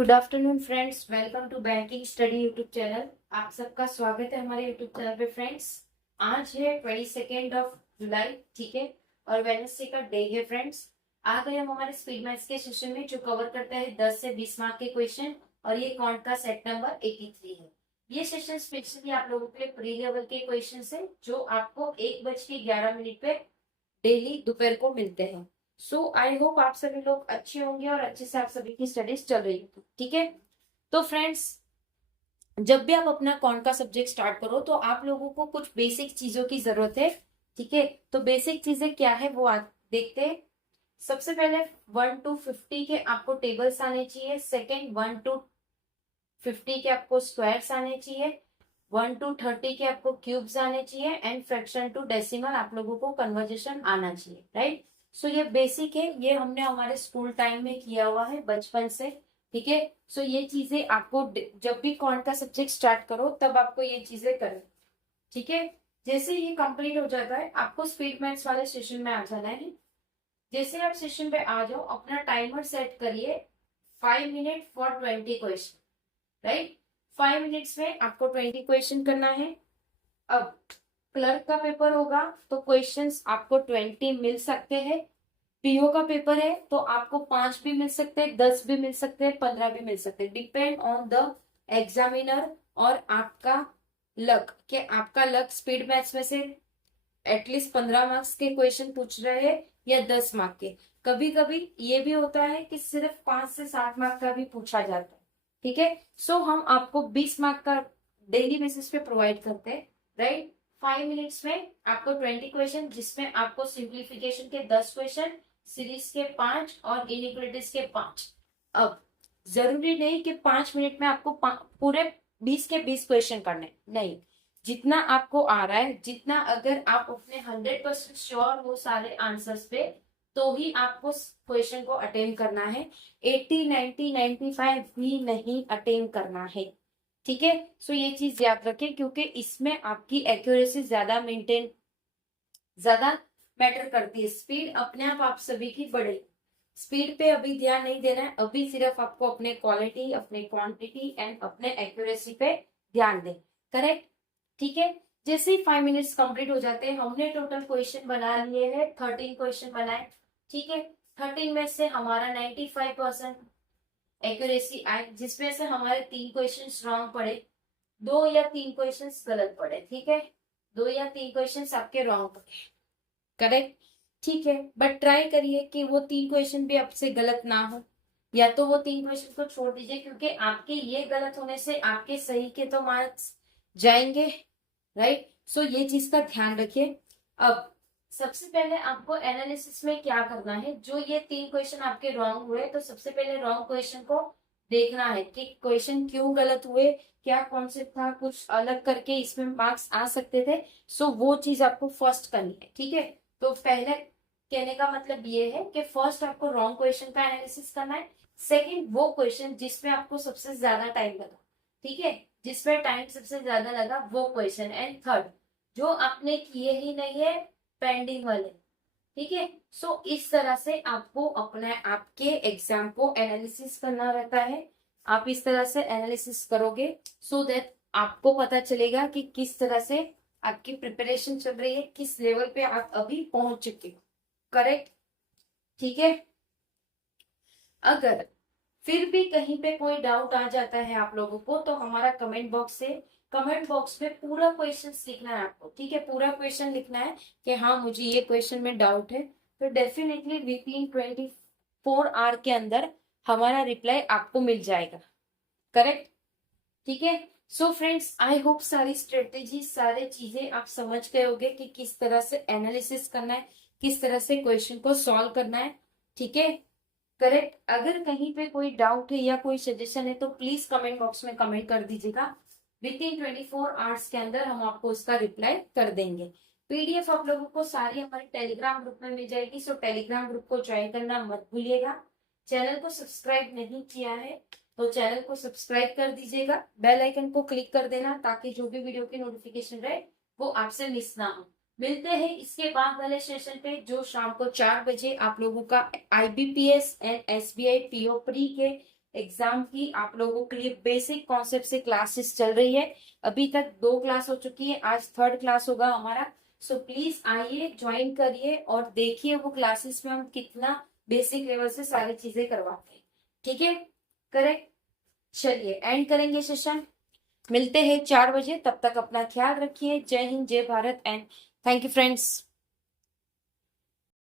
Good afternoon friends, welcome to banking study YouTube channel. आप सबका स्वागत है हमारे यूट्यूब चैनल पे। फ्रेंड्स, आज है 22 ठीक है, और वेडनेसडे का डे है। फ्रेंड्स, आ गए हम हमारे स्पीड मैथ्स के सेशन में, जो कवर करता है 10 से 20 मार्क के क्वेश्चन, और ये कॉन्ट का सेट नंबर 83 है। ये सेशन स्पेशली आप लोगों के लिए प्री लेवल के क्वेश्चन है, जो आपको 1:11 पे डेली दोपहर को मिलते हैं। सो आई होप आप सभी लोग अच्छे होंगे और अच्छे से आप सभी की स्टडीज चल रही है। ठीक है, तो फ्रेंड्स, जब भी आप अपना कौन का सब्जेक्ट स्टार्ट करो तो आप लोगों को कुछ बेसिक चीजों की जरूरत है। ठीक है, तो बेसिक चीजें क्या है वो आप देखते हैं। सबसे पहले 1 to 50 के आपको टेबल्स आने चाहिए। सेकेंड, 1 to 50 के आपको स्क्वायर्स आने चाहिए। 1 to 30 के आपको क्यूब्स आने चाहिए। एंड फ्रैक्शन टू डेसिमल आप लोगों को कन्वर्जेशन आना चाहिए। राइट, सो ये बेसिक है, ये हमने हमारे स्कूल टाइम में किया हुआ है बचपन से। ठीक है, सो ये चीजें आपको जब भी कौन का सब्जेक्ट स्टार्ट करो तब आपको ये चीजें करनी। ठीक है, जैसे ये कंप्लीट हो जाता है आपको स्पीड मैथ्स वाले सेशन में आ जाना है। जैसे आप सेशन पे आ जाओ, अपना टाइमर सेट करिए 5 minute for 20 question. Right, 5 minutes में आपको 20 क्वेश्चन करना है। अब क्लर्क का पेपर होगा तो क्वेश्चंस आपको 20 मिल सकते हैं। पीओ का पेपर है तो आपको 5 भी मिल सकते हैं, 10 भी मिल सकते हैं, 15 भी मिल सकते हैं, डिपेंड ऑन द एग्जामिनर और आपका लक, कि आपका लक स्पीड मैथ्स में से एटलीस्ट 15 मार्क्स के क्वेश्चन पूछ रहे हैं या 10 मार्क के। कभी कभी ये भी होता है कि सिर्फ 5 से 7 मार्क का भी पूछा जाता है। ठीक है, सो हम आपको 20 मार्क का डेली बेसिस पे प्रोवाइड करते हैं। राइट, 5 मिनट्स में आपको 20 क्वेश्चन, जिसमें आपको सिंप्लीफिकेशन के 10 क्वेश्चन, सीरीज के 5 और इनइक्वालिटीज के 5। अब जरूरी नहीं कि 5 मिनट में आपको पूरे 20 के 20 क्वेश्चन करने, नहीं, जितना आपको आ रहा है, जितना अगर आप अपने 100% श्योर हो सारे आंसर्स पे, तो ही आपको क्वेश्चन को अटेम्प्ट करना है। 80, 90, 95 भी नहीं अटेम्प्ट करना है। ठीक है, सो ये चीज याद रखें, क्योंकि इसमें आपकी एक्यूरेसी ज्यादा मैटर करती है। स्पीड अपने आप सभी की बढ़े, स्पीड पे अभी ध्यान नहीं देना है। अभी सिर्फ आपको अपने क्वालिटी, अपने क्वांटिटी एंड अपने एक्यूरेसी पे ध्यान दें। करेक्ट, ठीक है। जैसे ही 5 मिनट्स कंप्लीट हो जाते हैं, हमने टोटल क्वेश्चन बना लिए हैं, 13 क्वेश्चन बनाए। ठीक है, 13 में से हमारा 95% एक्यूरेसी आए, जिसमें से हमारे 3 क्वेश्चन रॉन्ग पड़े, 2 या 3 क्वेश्चन गलत पड़े। ठीक है, 2 या 3 क्वेश्चन आपके रॉन्ग पड़े। करेक्ट, ठीक है, बट ट्राई करिए कि वो 3 क्वेश्चन भी आपसे गलत ना हो, या तो वो 3 क्वेश्चन को छोड़ दीजिए, क्योंकि आपके ये गलत होने से आपके सही के तो मार्क्स जाएंगे। राइट, सो ये चीज का ध्यान रखिए। अब सबसे पहले आपको एनालिसिस में क्या करना है, जो ये 3 क्वेश्चन आपके रॉन्ग हुए, तो सबसे पहले रॉन्ग क्वेश्चन को देखना है कि क्वेश्चन क्यों गलत हुए, क्या कॉन्सेप्ट था, कुछ अलग करके इसमें मार्क्स आ सकते थे। सो वो चीज आपको फर्स्ट करनी है। ठीक है, तो पहले कहने का मतलब ये है कि फर्स्ट आपको रॉन्ग क्वेश्चन का एनालिसिस करना है। सेकंड, वो क्वेश्चन जिसमें आपको सबसे ज्यादा टाइम लगा, ठीक है, जिसमें टाइम सबसे ज्यादा लगा वो क्वेश्चन। एंड थर्ड, जो आपने किए ही नहीं है, पेंडिंग वाले। ठीक है, सो इस तरह से आपको अपने आपके एग्जाम को एनालिसिस करना रहता है। आप इस तरह से एनालिसिस करोगे सो दैट आपको पता चलेगा कि किस तरह से आपकी प्रिपरेशन चल रही है, किस लेवल पे आप अभी पहुंच चुके हो। करेक्ट, ठीक है। अगर फिर भी कहीं पे कोई डाउट आ जाता है आप लोगों को, तो हमारा कमेंट बॉक्स में पूरा क्वेश्चन लिखना है आपको। ठीक है, पूरा क्वेश्चन लिखना है कि हाँ मुझे ये क्वेश्चन में डाउट है, तो डेफिनेटली विथिन 24 आवर के अंदर हमारा रिप्लाई आपको मिल जाएगा। करेक्ट, ठीक है। सो फ्रेंड्स, आई होप सारी स्ट्रेटेजी, सारी चीजें आप समझ गए होंगे कि किस तरह से एनालिसिस करना है, किस तरह से क्वेश्चन को सॉल्व करना है। ठीक है, करेक्ट। अगर कहीं पे कोई डाउट है या कोई सजेशन है तो प्लीज कमेंट बॉक्स में कमेंट कर दीजिएगा। विद इन 24 आवर्स के अंदर हम आपको उसका रिप्लाई कर देंगे। पीडीएफ आप लोगों को सारी हमारे टेलीग्राम ग्रुप में मिल जाएगी, सो टेलीग्राम ग्रुप को ज्वाइन करना मत भूलिएगा। चैनल को सब्सक्राइब नहीं किया है तो चैनल को सब्सक्राइब कर दीजिएगा, बेल आइकन को क्लिक कर देना, ताकि जो भी वीडियो की नोटिफिकेशन रहे वो आपसे मिस ना हो। मिलते हैं इसके बाद वाले सेशन पे, जो शाम को 4 बजे आप लोगों का IBPS and SBI PO pre के एग्जाम की आप लोगों के लिए बेसिक कॉन्सेप्ट से क्लासेस चल रही है। अभी तक 2 क्लास हो चुकी है, आज 3rd क्लास होगा हमारा। सो प्लीज आइए, ज्वाइन करिए और देखिए वो क्लासेस में हम कितना बेसिक लेवल से सारी चीजें करवाते हैं। ठीक है, करेक्ट। चलिए एंड करेंगे सेशन, मिलते हैं 4 बजे। तब तक अपना ख्याल रखिए। जय हिंद, जय Bharat and thank you friends.